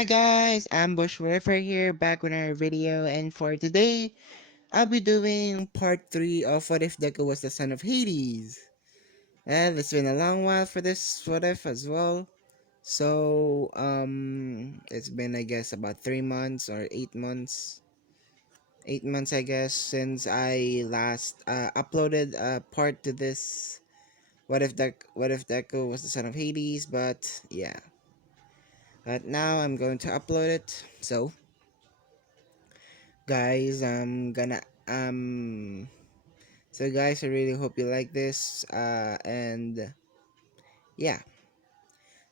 Hi guys, Ambush Warfare here, back with our video, and for today, I'll be doing part 3 of What If Deku Was the Son of Hades. And it's been a long while for this What If as well. So, it's been, I guess, about 3 months or 8 months. 8 months, I guess, since I last uploaded a part to this What If Deku Was the Son of Hades, but yeah. But now I'm going to upload it, so guys, I'm gonna so guys, I really hope you like this, and yeah,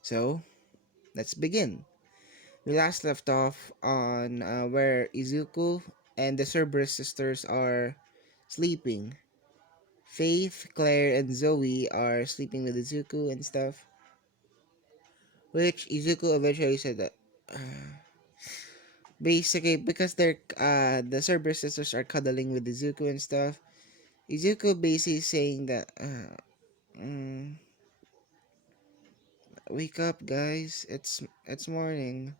so let's begin. We last left off on where Izuku and the Cerberus sisters are sleeping. Faith, Claire, and Zoe are sleeping with Izuku and stuff, which Izuku eventually said that basically because the Cerberus sisters are cuddling with Izuku and stuff. Izuku basically saying that wake up, guys! It's morning.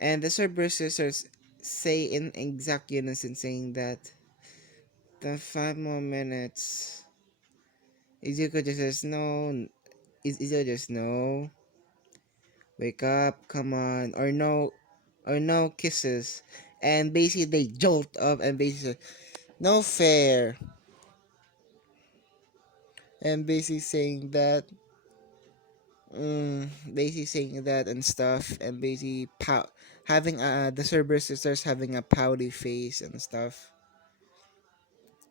And the Cerberus sisters say in exact unison, saying that the 5 more minutes. Izuku just says no. Izuku just no. Wake up, come on, or no kisses. And basically they jolt up and basically say, no fair. And basically saying that basically saying that and stuff, and basically having the Cerberus sisters having a pouty face and stuff,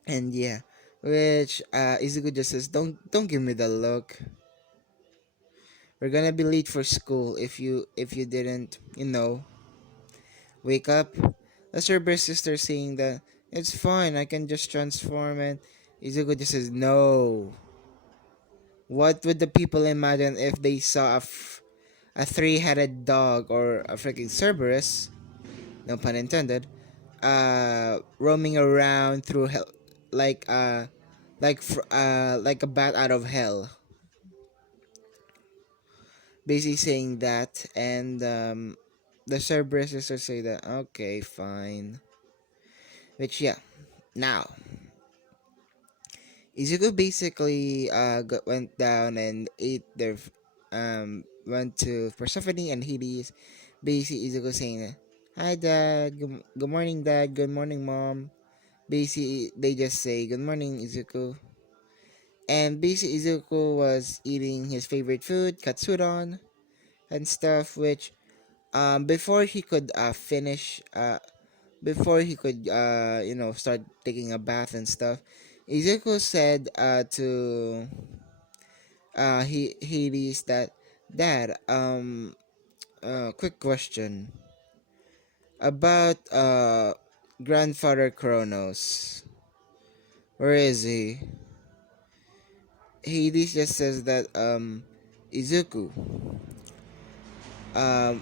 and yeah, which Izuku just says, don't give me the look. We're gonna be late for school if you didn't wake up. The Cerberus sister saying that it's fine, I can just transform, and Izuku just says no. What would the people imagine if they saw a three-headed dog or a freaking Cerberus, no pun intended, roaming around through hell, like like a bat out of hell. Basically saying that, and the Cerberus sisters say that okay, fine. Which yeah, now Izuku basically went down and ate their went to Persephone and Hades. Basically Izuku saying that, hi dad, good morning dad, good morning mom. Basically they just say good morning Izuku. And basically Izuku was eating his favorite food, katsudon and stuff, which before he could finish before he could start taking a bath and stuff, Izuku said to Hades that, dad, quick question about grandfather Kronos, where is he? Hades just says that Izuku,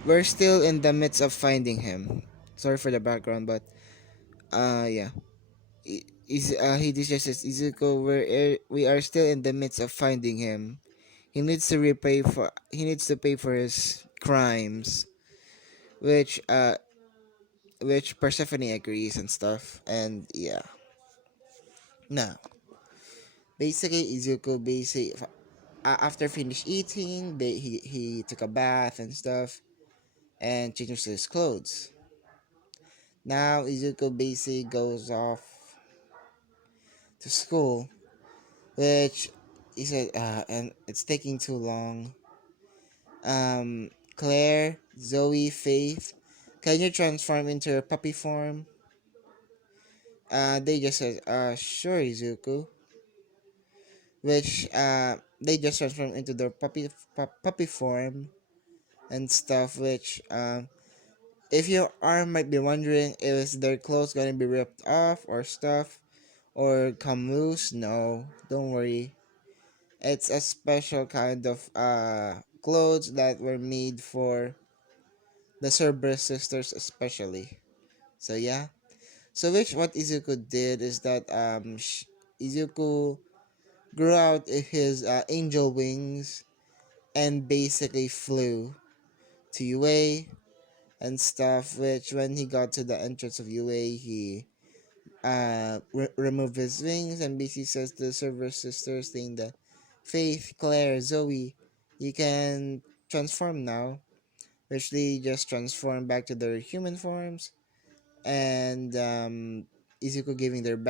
we're still in the midst of finding him. Sorry for the background, but yeah. Hades just says, Izuku, we are still in the midst of finding him. He needs to pay for his crimes, which Persephone agrees and stuff. And yeah, now basically Izuku after finished eating, he took a bath and stuff and changed his clothes. Now Izuku basically goes off to school, which he said, and it's taking too long. Claire, Zoe, Faith, can you transform into a puppy form? They just said, sure, Izuku. Which, they just transform into their puppy form and stuff, which, if your arm might be wondering, is their clothes gonna be ripped off or stuff or come loose? No, don't worry. It's a special kind of clothes that were made for the Cerberus sisters especially. So yeah. So which what Izuku did is that Izuku grew out his angel wings and basically flew to UA. and stuff. Which when he got to the entrance of UA, he removed his wings and basically says to the server sisters saying that Faith, Claire, Zoe, you can transform now, which they just transform back to their human forms, and Izuku giving them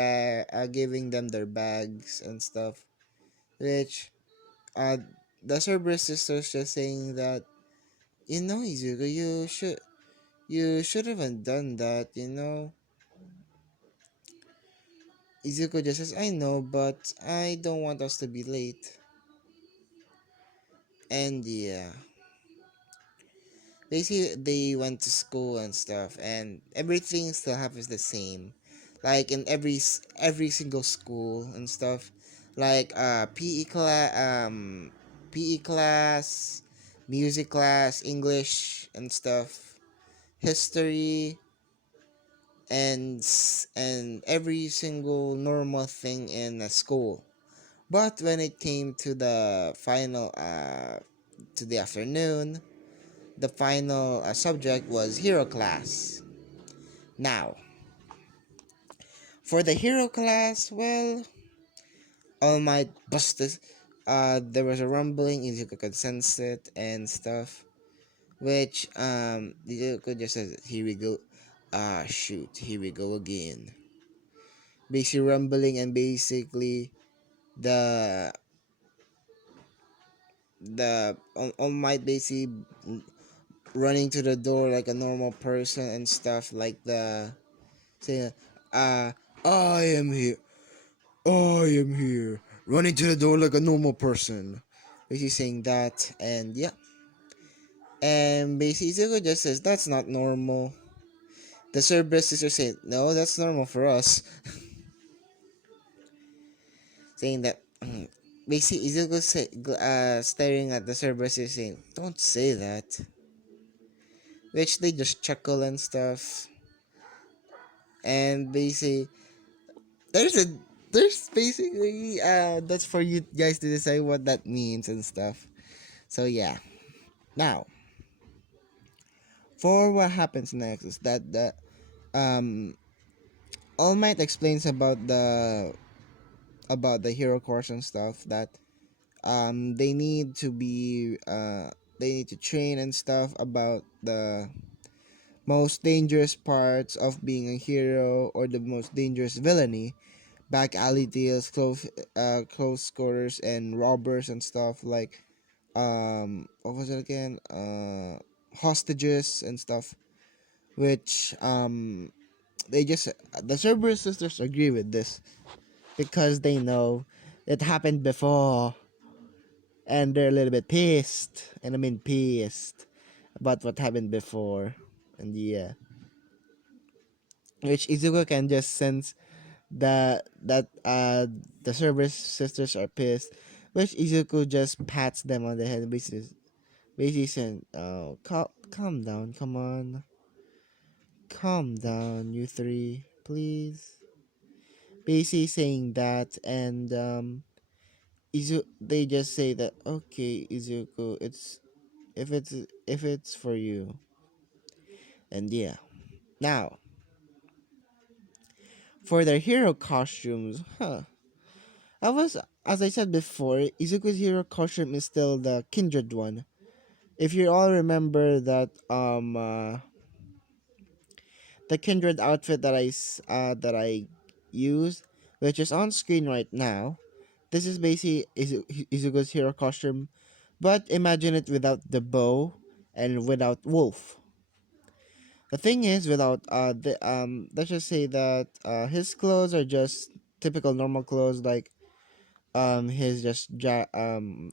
their bags and stuff, which uh, the Cerberus sisters just saying that, Izuku, you should haven't done that. Izuku just says, I know, but I don't want us to be late. And yeah, basically they went to school and stuff, and everything still happens the same, like in every single school and stuff, like PE class, music class, English and stuff, history, and every single normal thing in a school. But when it came to the final to the afternoon, the final subject was hero class. Now, for the hero class, well, All Might busted. There was a rumbling. Izuku could sense it and stuff. Which Izuku just says, "Here we go." Ah, shoot! Here we go again. Basically rumbling, and basically the All Might basically running to the door like a normal person and stuff, like the saying, uh, I am here. I am here. Running to the door like a normal person. Basically saying that, and yeah. And basically Izuku just says, that's not normal. The Cerberus sister saying, no, that's normal for us. Saying that, basically Izuku staring at the Cerberus sister saying, don't say that. Which they just chuckle and stuff. And basically, there's a there's basically that's for you guys to decide what that means and stuff. So yeah. Now, for what happens next is that the All Might explains about the hero course and stuff, that they need to be they need to train and stuff about the most dangerous parts of being a hero, or the most dangerous villainy, back alley deals, close quarters, and robbers and stuff, like what was it again? Hostages and stuff, which they just the Cerberus sisters agree with this because they know it happened before, and they're a little bit pissed, and I mean pissed about what happened before, and yeah, which Izuku can just sense that the Cerberus sisters are pissed, which Izuku just pats them on the head, basically saying, "Oh, calm down, come on, calm down, you three, please." Basically saying that, and they just say that, okay, Izuku, if it's for you, and yeah. Now, for their hero costumes, I was as I said before, Izuku's hero costume is still the kindred one. If you all remember that the kindred outfit that I used, which is on screen right now. This is basically Izuku's hero costume, but imagine it without the bow and without wolf. The thing is, without let's just say that his clothes are just typical normal clothes, like his just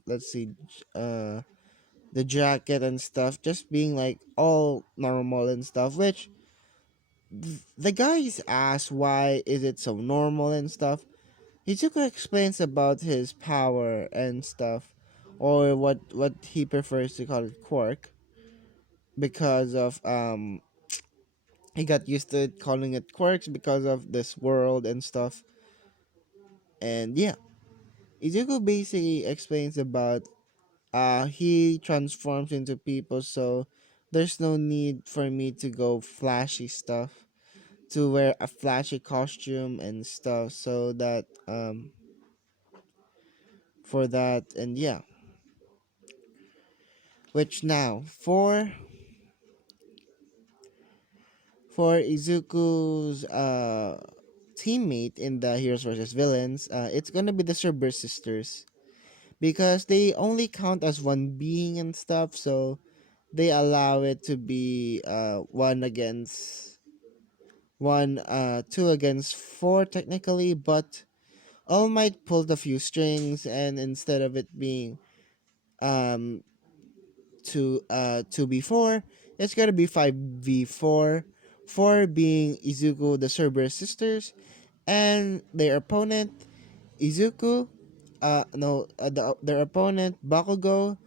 let's see, the jacket and stuff, just being like all normal and stuff, which the guys ask why is it so normal and stuff. Izuku explains about his power and stuff, or what he prefers to call it, quirk, because of he got used to calling it quirks because of this world and stuff. And yeah, Izuku basically explains about he transforms into people, so there's no need for me to go flashy stuff, to wear a flashy costume and stuff, so that for that. And yeah, which now for Izuku's teammate in the Heroes versus Villains, it's gonna be the Cerber sisters, because they only count as one being and stuff, so they allow it to be one against one, two against four technically, but All Might pulled a few strings, and instead of it being um 2v4, it's gonna be 5v4, four being Izuku, the Cerberus sisters, and their opponent Izuku, no, their opponent Bakugo,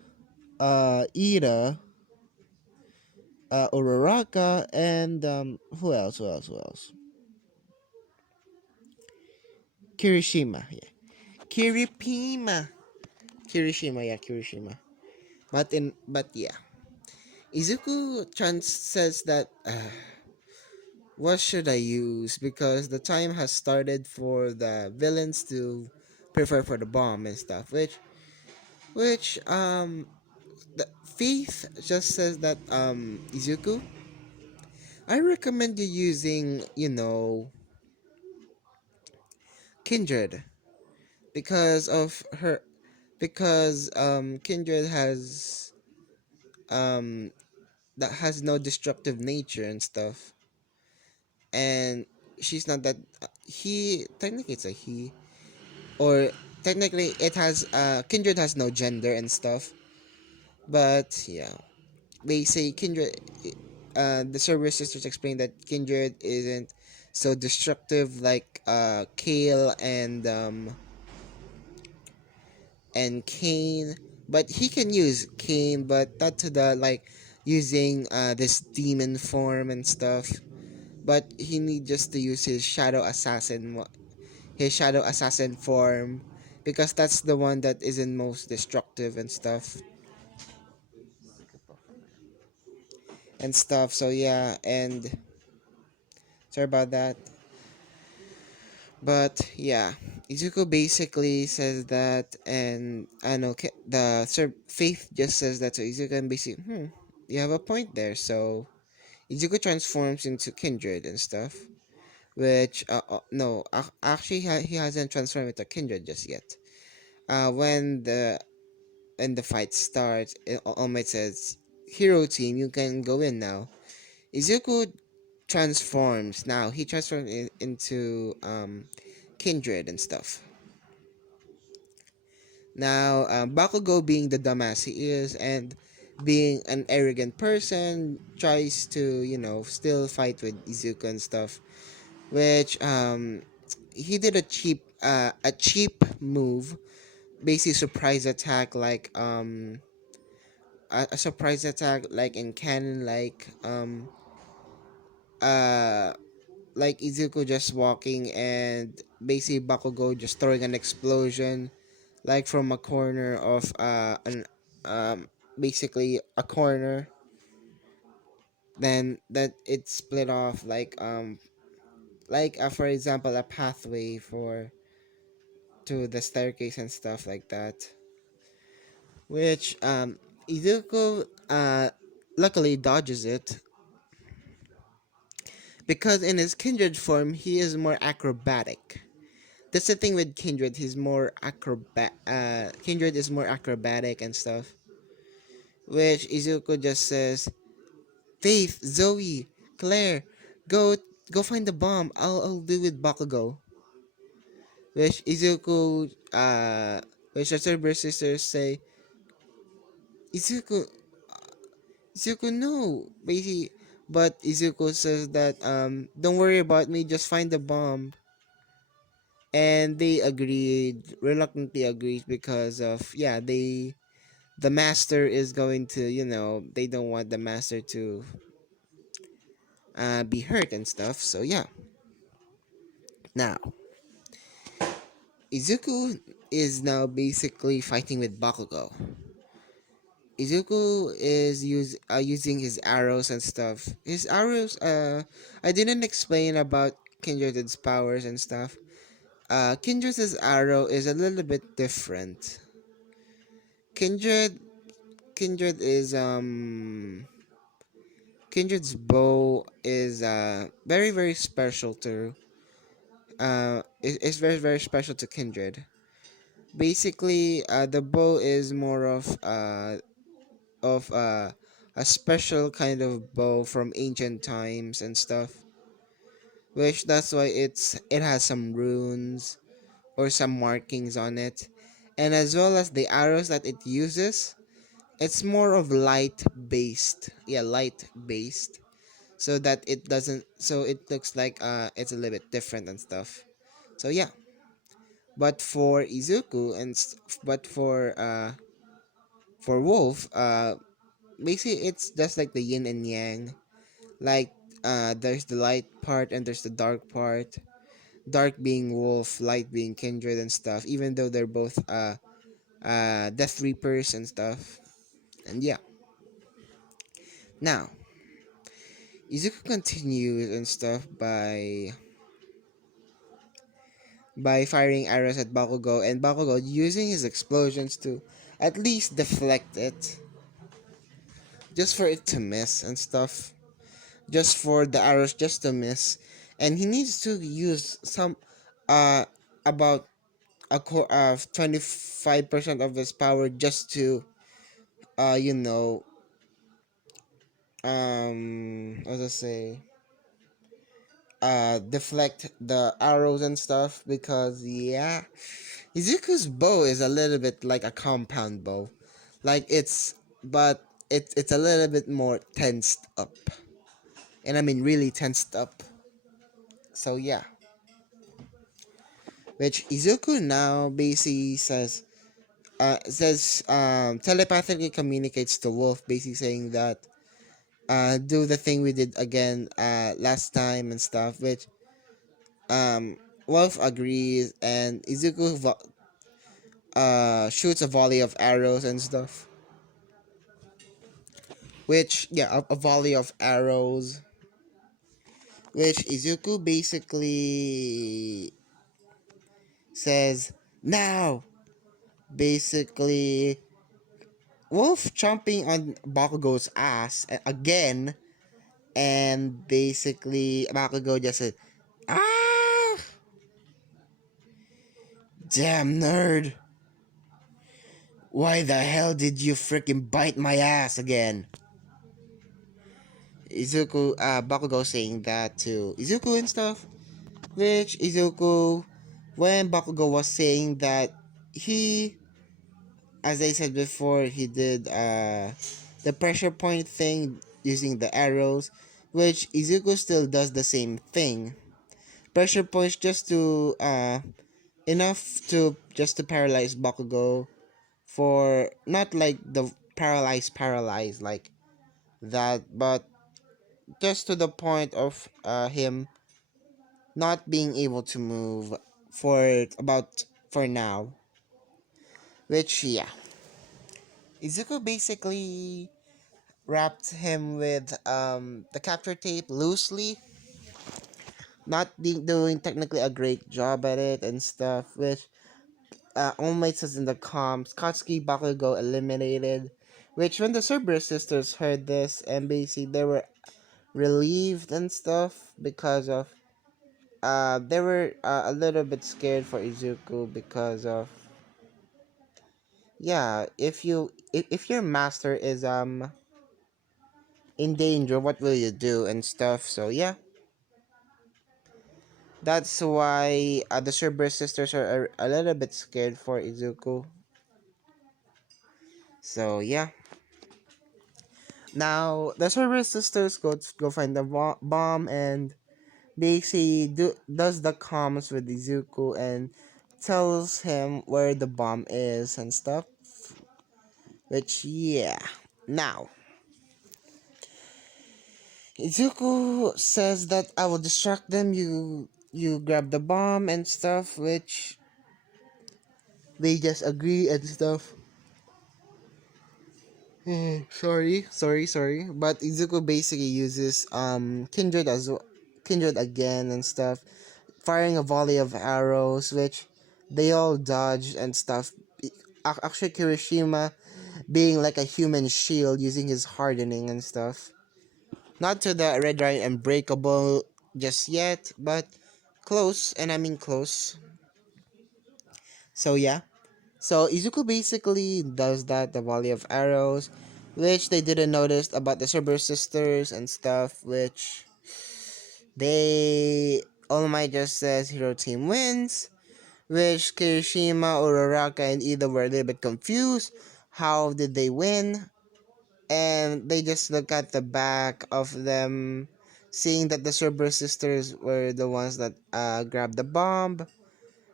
Ira, Uraraka, and who else? Kirishima, yeah. Kiripima. Kirishima, yeah, Kirishima. But yeah. Izuku Chan says that what should I use? Because the time has started for the villains to prepare for the bomb and stuff. Which the Faith just says that Izuku, I recommend you using, Kindred, because of her because Kindred has um that has no destructive nature and stuff, and she's not that he technically it's a he, or technically it has Kindred has no gender and stuff, but yeah, they say Kindred, the Server sisters explain that Kindred isn't so destructive like Kale and Kane, but he can use Kane, but not to the like using this demon form and stuff. But he need just to use his shadow assassin form, because that's the one that isn't most destructive and stuff. So yeah, and sorry about that. But yeah, Izuku basically says that, and I know the Sir Faith just says that to Izuku, and basically, you have a point there. So Izuku transforms into Kindred and stuff. Which no, actually he hasn't transformed into Kindred just yet. When the fight starts, All Might says, "Hero team, you can go in now." Izuku transforms now. He transforms into Kindred and stuff. Now, Bakugo, being the dumbass he is, and being an arrogant person, tries to, still fight with Izuku and stuff. Which he did a cheap move, basically surprise attack, like a surprise attack like in canon, uh like Izuku just walking, and basically Bakugo just throwing an explosion like from a corner of an basically a corner, then that it split off like for example a pathway for to the staircase and stuff like that, which Izuku luckily dodges it, because in his kindred form he is more acrobatic. That's the thing with kindred, he's more kindred is more acrobatic and stuff, which Izuku just says, Faith, Zoe, Claire, go go find the bomb. I'll do with Bakugo. Which which the Cerberus sisters say, Izuku, Izuku, no, basically. But Izuku says that don't worry about me, just find the bomb. And they agreed, reluctantly agrees, because of the master is going to, they don't want the master to be hurt and stuff. So yeah, now Izuku is now basically fighting with Bakugo. Izuku is using his arrows and stuff. His arrows, I didn't explain about Kindred's powers and stuff. Kindred's arrow is a little bit different. Kindred, Kindred is Kindred's bow is very very special to it's very very special to Kindred. Basically, the bow is more of a special kind of bow from ancient times and stuff, which that's why it has some runes or some markings on it, and as well as the arrows that it uses, it's more of light based. Yeah, light based, so that it doesn't so it looks like it's a little bit different and stuff. So yeah, but for Izuku but for Wolf, basically it's just like the yin and yang. Like there's the light part and there's the dark part. Dark being Wolf, light being Kindred and stuff. Even though they're both Death Reapers and stuff. And yeah. Now, Izuku continues and stuff by firing arrows at Bakugo, and Bakugo using his explosions to at least deflect it, just for it to miss and stuff, just for the arrows just to miss, and he needs to use some uh about 25% of his power just to uh you know as I say deflect the arrows and stuff, because yeah, Izuku's bow is a little bit like a compound bow. Like but it's a little bit more tensed up. And I mean really tensed up. So yeah. Which Izuku now basically telepathically communicates to Wolf, basically saying that do the thing we did again last time and stuff, which um Wolf agrees, and Izuku shoots a volley of arrows and stuff. Which yeah, a volley of arrows, which Izuku basically says now. Basically, Wolf chomping on Bakugo's ass again, and basically Bakugo just said, "Ah, damn nerd! Why the hell did you freaking bite my ass again?" Bakugo saying that to Izuku and stuff. Which Izuku, when Bakugo was saying that he, as I said before, he did the pressure point thing using the arrows, which Izuku still does the same thing. Pressure points just to enough to just to paralyze Bakugo, for not like the paralyze like that, but just to the point of him not being able to move for now. Which yeah, Izuku basically wrapped him with the capture tape loosely, not being doing technically a great job at it and stuff. Which All Might says in the comms, Katsuki Bakugo eliminated. Which when the Cerberus sisters heard this, and basically they were relieved and stuff, because of they were a little bit scared for Izuku, because of yeah, if your master is in danger, what will you do and stuff. So yeah, that's why the Cerberus sisters are a little bit scared for Izuku. So yeah, now the Cerberus sisters go find the bomb, and basically does the comms with Izuku and tells him where the bomb is and stuff. Which yeah, now Izuku says that I will distract them. You grab the bomb and stuff, which they just agree and stuff. Sorry. But Izuku basically uses Kindred Kindred again and stuff, firing a volley of arrows, which they all dodged and stuff. Actually, Kirishima being like a human shield, using his hardening and stuff. Not to the Red Giant Unbreakable just yet, but close, and I mean close. So yeah. So Izuku basically does that, the volley of arrows, which they didn't notice about the Cerber sisters and stuff, which they All Might just says hero team wins, which Kirishima, Uraraka, and Ida were a little bit confused. How did they win? And they just look at the back of them, seeing that the Cerber sisters were the ones that grabbed the bomb,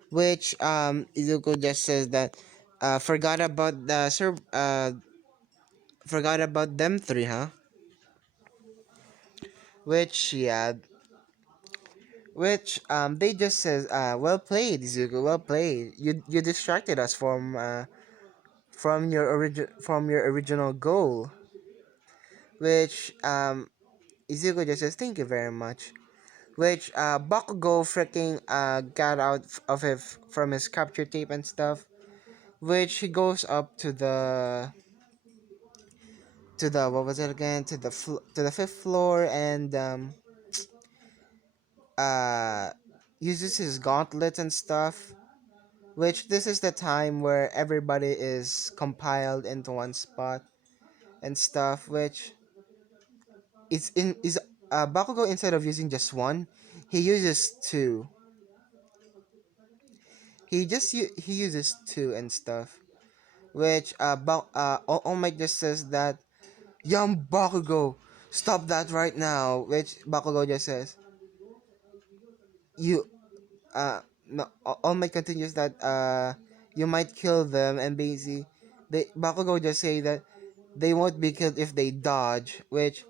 which Izuku just says that forgot about them three, huh? Which yeah, which they just says well played, Izuku, well played. You distracted us from your original goal, which Izuku just says thank you very much. Which Bakugo freaking got out of from his capture tape and stuff. Which he goes up to the what was it again, to the fifth floor, and uh uses his gauntlets and stuff. Which this is the time where everybody is compiled into one spot and stuff. Which is Bakugo, instead of using just one, he uses two. He uses two and stuff. Which All Might just says that, young Bakugo, stop that right now. Which Bakugo just says, you no, All Might continues that you might kill them, and basically Bakugo just say that they won't be killed if they dodge. Which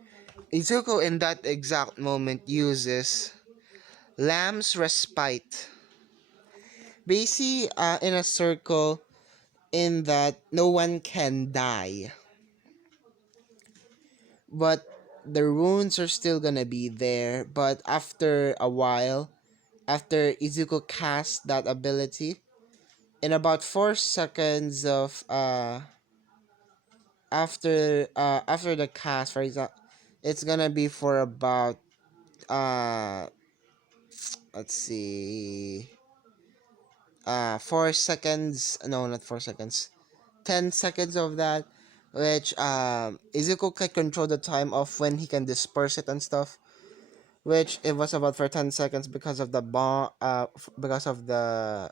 Izuku in that exact moment uses Lamb's Respite, basically in a circle, in that no one can die, but the runes are still gonna be there. But after a while, after Izuku casts that ability, in about 4 seconds of after the cast, for example, it's gonna be for about uh let's see 4 seconds, no, not 4 seconds, 10 seconds of that, which Izuku can control the time of when he can disperse it and stuff. Which it was about for 10 seconds because of the bomb, because of the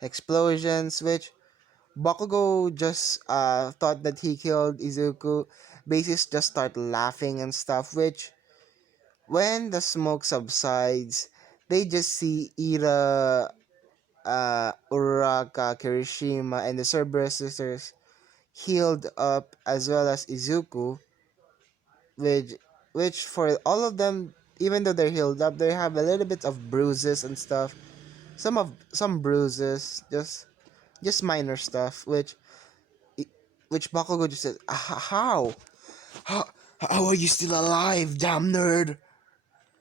explosions. Which Bakugo just thought that he killed Izuku. Bases just start laughing and stuff. Which when the smoke subsides, they just see Ira, Uraraka, Kirishima, and the Cerberus sisters healed up, as well as Izuku. which which for all of them, even though they're healed up, they have a little bit of bruises and stuff. Some bruises, just minor stuff. Which Bakugo just says, how how are you still alive, damn nerd?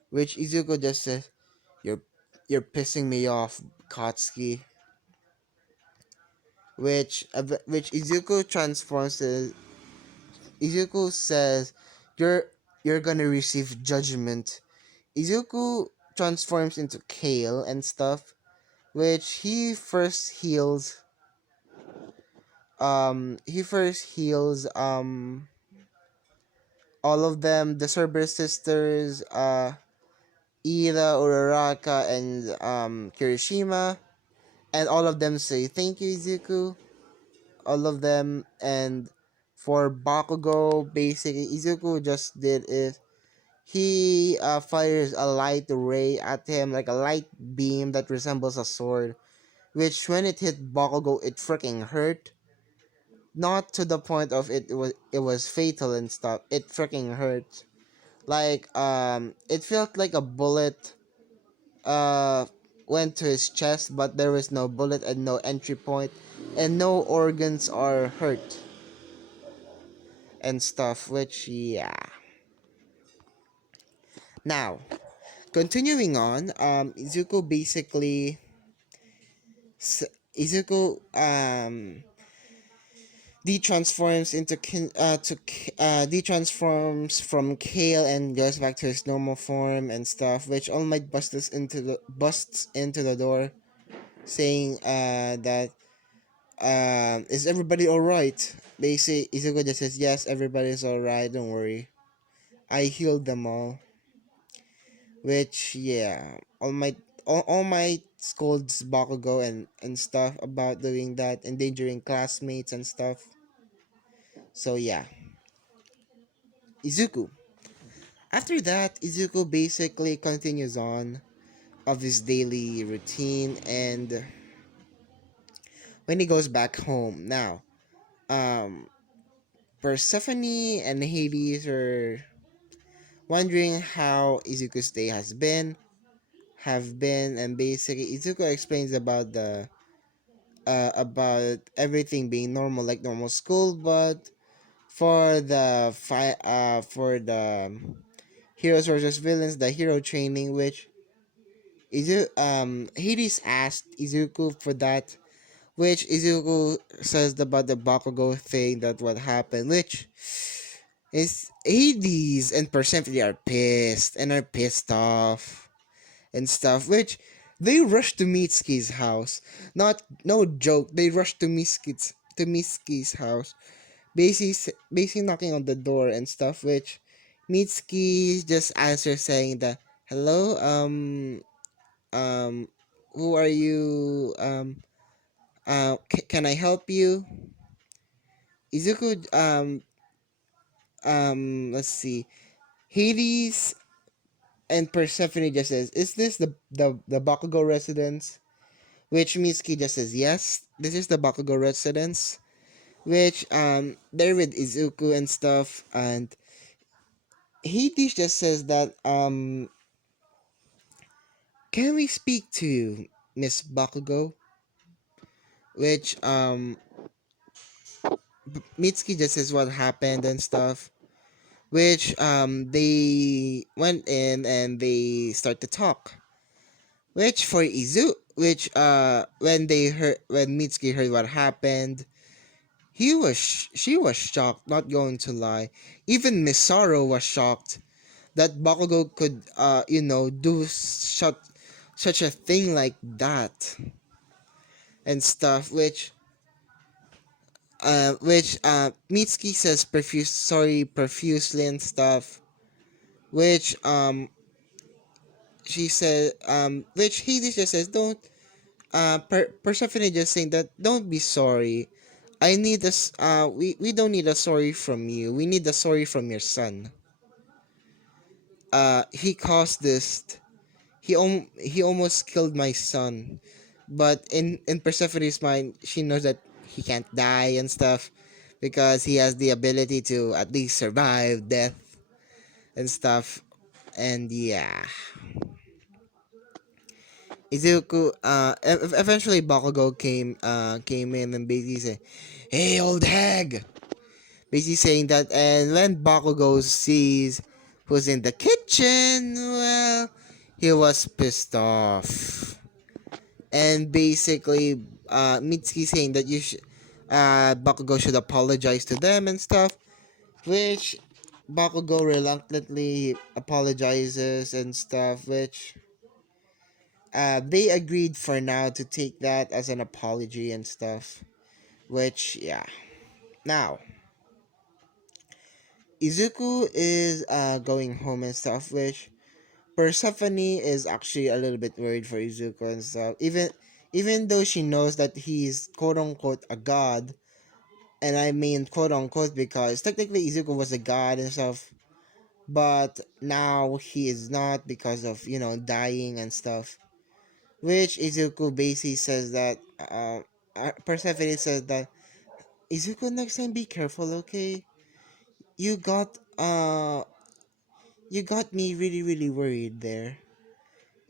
Which Izuku just says, you're you're pissing me off, Katsuki. Which Izuku transforms to, Izuku says, you're you're gonna receive judgment. Izuku transforms into Kale and stuff, which he first heals all of them, the Cerberus sisters, Ida, Uraraka, and Kirishima, and all of them say thank you, Izuku. All of them. And for Bakugo, basically Izuku just did is he fires a light ray at him, like a light beam that resembles a sword, which when it hit Bakugo, it freaking hurt. Not to the point of it was fatal and stuff. It freaking hurt. Like it felt like a bullet uh went to his chest, but there was no bullet and no entry point, and no organs are hurt. and stuff, which, yeah. Now, continuing on, Izuku basically, Izuku, de-transforms de-transforms from Kale and goes back to his normal form and stuff, which All Might busts into the door, saying that is everybody alright? Basically, Izuku just says, yes, everybody's alright, don't worry. I healed them all. Which, yeah, All Might scolds Bakugo and stuff about doing that, endangering classmates and stuff. So yeah, Izuku. After that, Izuku basically continues on of his daily routine, and when he goes back home now, um, Persephone and Hades are wondering how Izuku's day have been, and basically Izuku explains about everything being normal, like normal school, but for the heroes versus villains, the hero training, which Hades asked Izuku for that, which Izuku says about the Bakugo thing, that what happened, which is Hades and Persephone are pissed off and stuff, which they rush to Mitsuki's house. Not no joke, they rush to Mitsuki's house, basically knocking on the door and stuff, which Mitsuki just answers saying that hello, um who are you, can I help you? Izuku, let's see, Hades and Persephone just says, is this the Bakugo residence? Which Mitsuki just says, yes, this is the Bakugo residence. Which they're with Izuku and stuff, and Hades just says that can we speak to Miss Bakugo? Which Mitsuki just says what happened and stuff. Which they went in and they start to talk. Which for when Mitsuki heard what happened, she was shocked, not going to lie. Even Misaro was shocked that Bakugo could do such a thing like that and stuff, which Mitsuki says profusely and stuff, which she said, which Hades just says, don't, Persephone just saying that, don't be sorry. I need this, we don't need a sorry from you. We need a sorry from your son. He caused this, he almost killed my son. But in Persephone's mind, she knows that he can't die and stuff because he has the ability to at least survive death and stuff. And yeah, Izuku, eventually Bakugo came in and basically said, "Hey, old hag!" Basically saying that, and when Bakugo sees who's in the kitchen, well, he was pissed off. And basically, Mitsuki saying that Bakugo should apologize to them and stuff, which Bakugo reluctantly apologizes and stuff, which they agreed for now to take that as an apology and stuff. Which, yeah. Now, Izuku is going home and stuff, which Persephone is actually a little bit worried for Izuku and stuff. Even though she knows that he's quote unquote a god, and I mean quote unquote because technically Izuku was a god and stuff, but now he is not because of dying and stuff. Which Izuku basically says that Persephone says that Izuku, next time be careful, okay? You got uh you got me really worried there.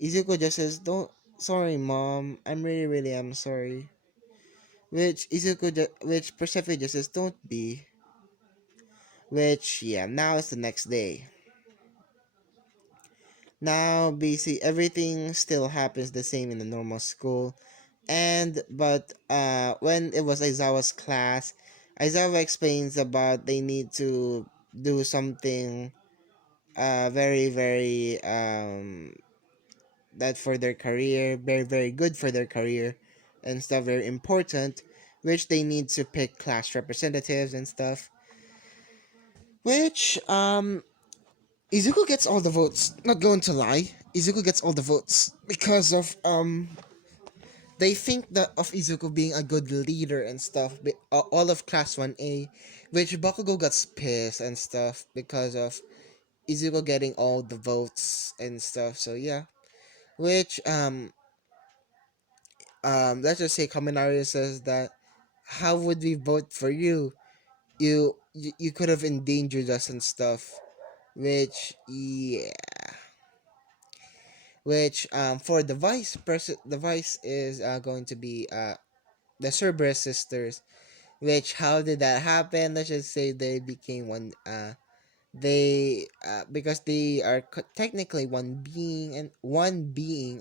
Izuku just says, don't, sorry mom, I'm really am sorry. Which Persephone just says, don't be. which yeah, now it's the next day. Now basically everything still happens the same in the normal school, and but when it was Aizawa's class, Aizawa explains about they need to do something very very that for their career, very very good for their career and stuff, very important, which they need to pick class representatives and stuff, which Izuku gets all the votes. Not going to lie, Izuku gets all the votes because of they think that of Izuku being a good leader and stuff. All of class 1A, which Bakugo gets pissed and stuff because of Izuku getting all the votes and stuff. So yeah, which let's just say Kaminari says that how would we vote for you? You could have endangered us and stuff. Which yeah, which for the the vice is going to be the Cerberus sisters. Which how did that happen? Let's just say they became one. They because they are technically one being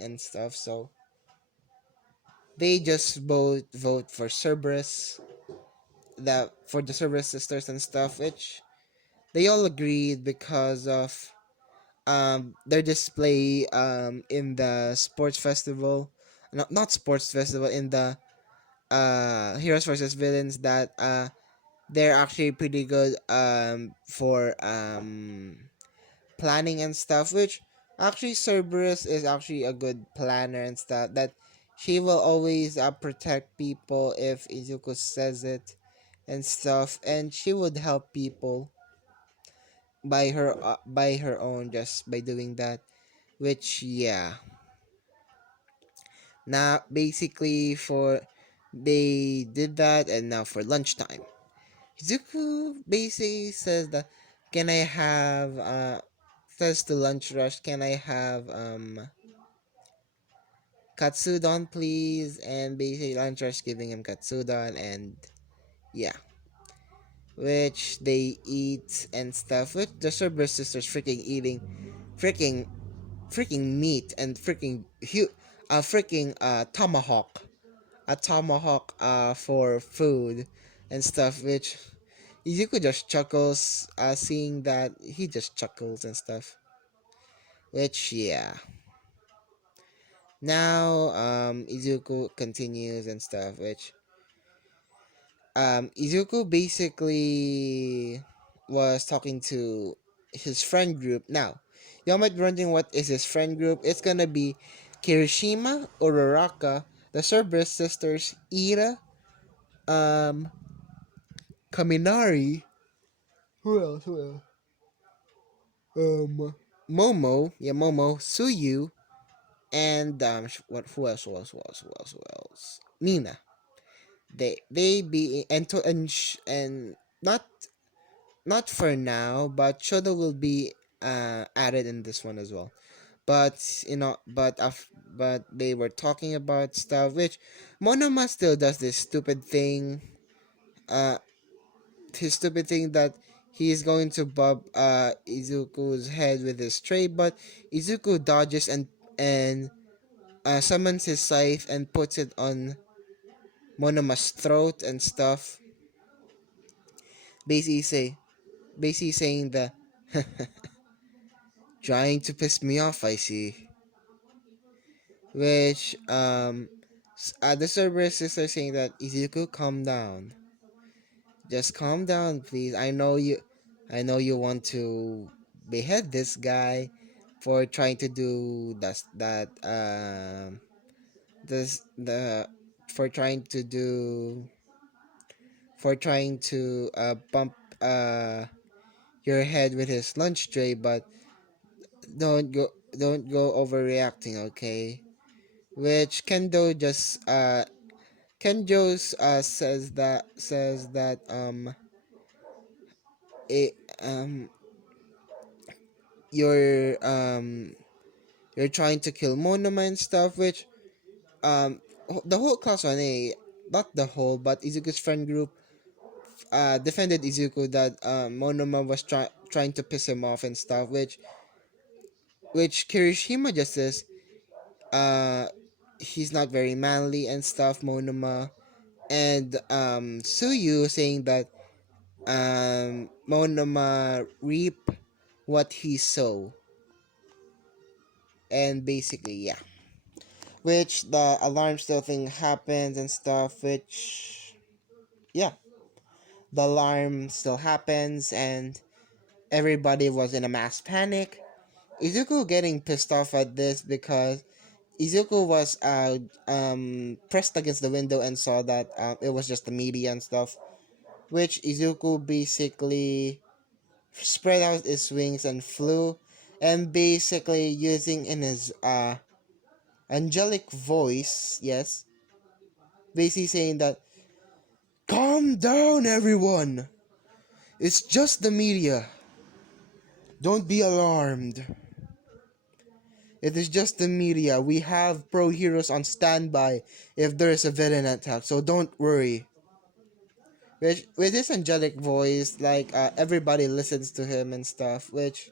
and stuff. So they just both vote for Cerberus, that for the Cerberus sisters and stuff, which they all agreed because of their display in the sports festival, not sports festival, in the heroes versus villains, that they're actually pretty good for planning and stuff, which actually Cerberus is actually a good planner and stuff, that she will always protect people if Izuku says it and stuff, and she would help people by her own, just by doing that, which yeah. Now basically for they did that, and now for lunchtime, Izuku basically says that, can I have says to lunch rush, can I have katsudon please? And basically lunch rush giving him katsudon, and yeah, which they eat and stuff, which the Cerberus sisters freaking eating freaking freaking meat and freaking tomahawk, a tomahawk for food and stuff, which Izuku just chuckles seeing that, he just chuckles and stuff, which yeah. Now Izuku continues and stuff, which Izuku basically was talking to his friend group. Now you might be wondering what is his friend group. It's gonna be Kirishima, Uraraka, the Cerberus sisters, Ira, um Kaminari, who else? Who else? Momo, yeah, Momo, Suyu, and what? Who else? Who else? Who else? Who else? Who else? Nina. They be and not not for now, but Shoto will be added in this one as well. But but they were talking about stuff, which Monoma still does this stupid thing. Uh, his stupid thing that he is going to bob Izuku's head with his tray, but Izuku dodges and summons his scythe and puts it on Monoma's throat and stuff. Basically say basically saying the trying to piss me off, I see. Which the Cerberus are saying that, Izuku, calm down. Just calm down, please. I know you want to behead this guy for trying to do that this the for trying to do for trying to bump your head with his lunch tray, but don't go overreacting, okay? Which Kenjo's says that it you're you're trying to kill Monoma and stuff, which the whole class 1A, not the whole, but Izuku's friend group defended Izuku that Monoma was trying to piss him off and stuff, which Kirishima just says uh he's not very manly and stuff, Monoma, and Suyu saying that Monoma reap what he sow, and basically yeah, which the alarm still thing happens and stuff, which yeah, the alarm still happens and everybody was in a mass panic. Izuku getting pissed off at this because Izuku was pressed against the window and saw that it was just the media and stuff, which Izuku basically spread out his wings and flew, and basically using in his angelic voice, yes, basically saying that, "Calm down, everyone. It's just the media. Don't be alarmed. It is just the media. We have pro heroes on standby if there is a villain attack, so don't worry." Which, with his angelic voice, like everybody listens to him and stuff. Which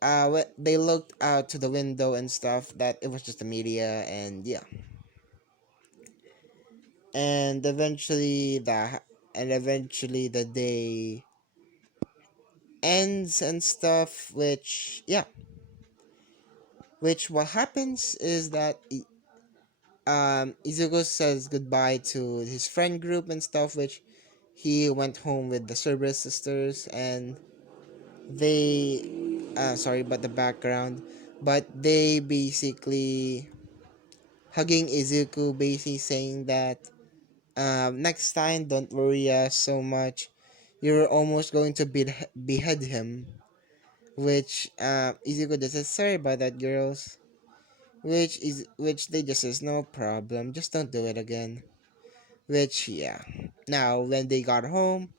they looked out to the window and stuff that it was just the media, and yeah, and eventually the day ends and stuff. Which yeah, which what happens is that Izuku says goodbye to his friend group and stuff, which he went home with the Cerberus sisters, and they sorry about the background, but they basically hugging Izuku, basically saying that next time don't worry so much, you're almost going to behead him, which Izuku just says sorry about that, girls, which they just says no problem, just don't do it again. Which yeah. Now when they got home,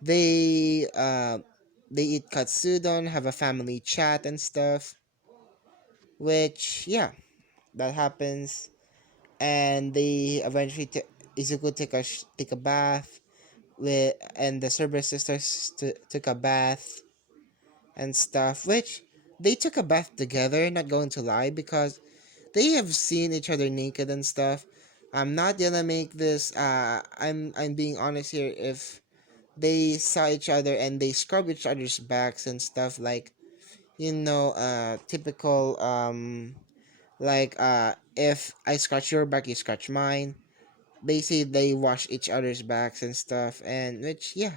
they they eat katsudon, have a family chat and stuff. Which yeah, that happens, and they eventually Izuku take a bath with, and the Cerberus sisters took a bath and stuff. Which they took a bath together. Not going to lie, because they have seen each other naked and stuff. I'm not gonna make this. I'm being honest here. If they saw each other and they scrub each other's backs and stuff, like typical like if I scratch your back, you scratch mine. Basically, they wash each other's backs and stuff, and which yeah,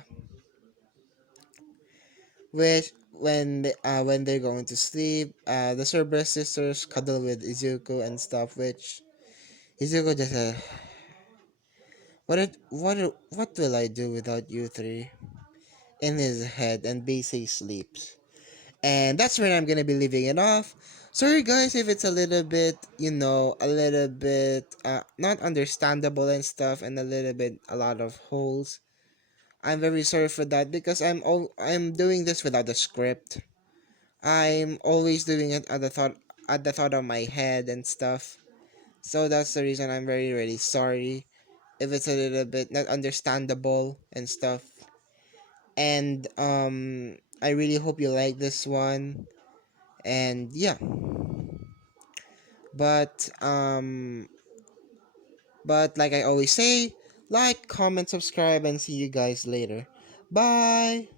which when they're going to sleep, the Cerberus sisters cuddle with Izuku and stuff, which Izuku just what will I do without you three in his head, and basically sleeps. And that's where I'm gonna be leaving it off. Sorry guys if it's a little bit, a little bit not understandable and stuff, and a lot of holes. I'm very sorry for that because I'm doing this without a script. I'm always doing it at the thought of my head and stuff. So that's the reason I'm very really sorry if it's a little bit not understandable and stuff. And I really hope you like this one. And yeah, but like I always say, like, comment, subscribe, and see you guys later. Bye.